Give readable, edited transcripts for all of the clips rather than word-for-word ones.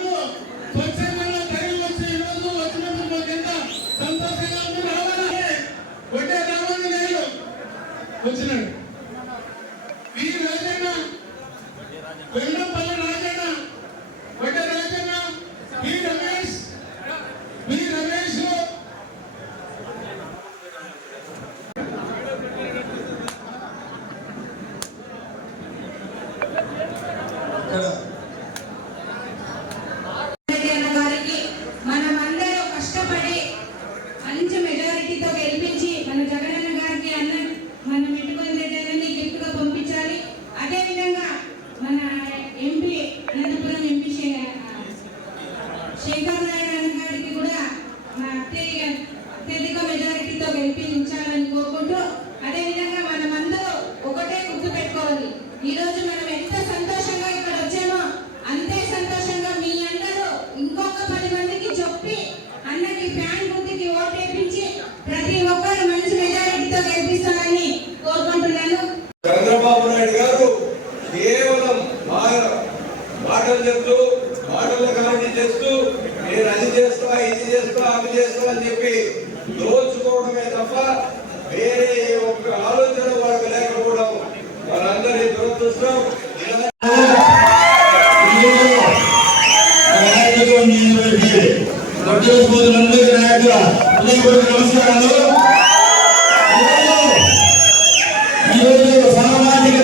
రోజు స్వచ్ఛంగా తరలి వచ్చి ఈ రోజు వచ్చినందుకు మాకు ఎంత సంతోషంగా ఉంది. రావాలని కొట్టే రావాలి నేను వచ్చినాడు. వి రాజన్న, వెండంపల్లి రాజన్న, కొట్టే రాజన్న, వి రమేష్ గారికి మనమందరూ కష్టపడి మంచి మెజారిటీతో గెలిపించి మన జగనన్న గారికి మనం పెట్టుకునేదాన్ని గిఫ్ట్ గా పంపించాలి. అదేవిధంగా మన ఎంపీ అనంతపురం ఎంపీ శేఖర్ నారాయణ గారికి కూడా అత్యధిక మెజారిటీతో గెలిపించాలని కోరుకుంటూ, అదేవిధంగా మనమందరూ ఒకటే గుర్తు పెట్టుకోవాలి. ఈ రోజు మనం ఎంత సంతోషంగా ఇక్కడ వచ్చామో అంతే సంతోషంగా మీ అందరూ ఇంకొక 10 మందికి చెప్పి అన్నకి ఫ్యాన్ గుర్తుకి ఓటేపించి ప్రతి ఒక్కరు మంచి మెజారిటీతో గెలిపిస్తారని కోరుకుంటున్నాను. చంద్రబాబు నాయుడు గారు కేవలం మాటలు చెప్తూ మాటలు గాంధీ చేస్తూ నేను అది చేస్తా ఇది చేస్తా అవి చేస్తా అని చెప్పి దోచుకోవడమే తప్ప వేరే ఒక్క ఆలోచన వాళ్ళకి లేకపోవడం మనందరి దురదృష్టం. నమస్కారాలు. ఈరోజు సామాజిక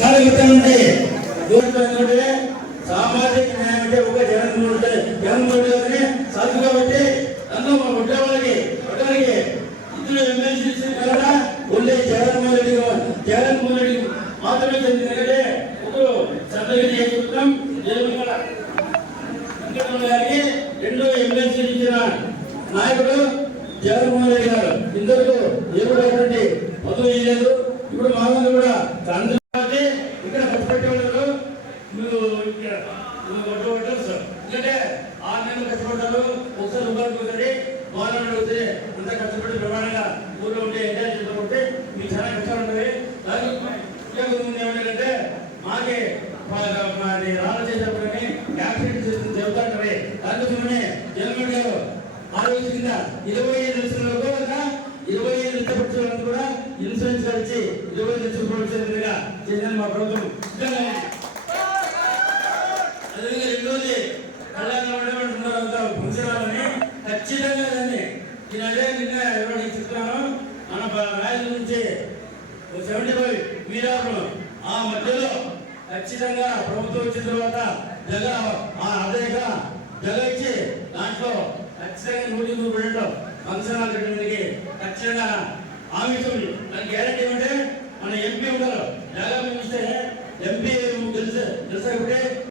కార్యకర్తలు ఉంటే సామాజిక న్యాయం అంటే ఒక జగన్మోహన్ సాధు కాబట్టి అందులో మా పుట్టే వాళ్ళకి ఇద్దరు ఎమ్మెల్సీ కదా ఓన్లీ జగన్మోహన్ రెడ్డి మాత్రమే చెందిందంటే ఒకరు చంద్రగిరి చెప్తున్నాం గారికి 2 ఎమ్మెల్సీ ఇచ్చిన నాయకుడు జగన్మోహన్ రెడ్డి గారు. ఇందరికీ ఏటువంటి పదవి లేదు. ఇప్పుడు మా ముందు కూడా ఇక్కడ ఖర్చు పెట్టేవాళ్ళు మీరు ఎందుకంటే 6 నెలలు కష్టపడ్డారు. ఒకసారి ఉగాదికి ఒకసారి గవర్నమెంట్ అడిగితే అంత కష్టపడి ప్రమాణంగా ఊళ్ళో ఉంటే ఎంజాయ్ చేసుకుంటే మీకు చాలా కష్టాలు ఉంటుంది. దానికి ముందు ఏమంటే మాకే రాళ్ళు చేసేప్పుడు యాక్సిడెంట్ చెబుతాంటే దానికోసమనే జగన్మోహన్ గారు ఆరోగ్య కింద 25 లక్షల రూపాయలు 25 లక్షల కూడా ఇన్సూరెన్స్ ఇచ్చి 25 లక్షల రూపాయలుగా చేసింది మా ప్రభుత్వం. అదేవిధంగా రెండోది కళ్యాణ పుంజరాలని ఖచ్చితంగా దాన్ని నేను అదే నిన్న ఎవరికి చెప్తున్నాను. మన రాయల నుంచి 75 మీరాలు ఆ మధ్యలో ఖచ్చితంగా ప్రభుత్వం వచ్చిన తర్వాత జగ ఇచ్చి దాంట్లో ఖచ్చితంగా 100% ఫంక్షనాలు కట్టడానికి ఖచ్చితంగా హామీ ఇస్తుంది. దానికి గ్యారెంటీ ఏమంటే మన ఎంపీ ఉంటారు. జగన్ ఇస్తే ఎంపీ తెలుసు కాబట్టి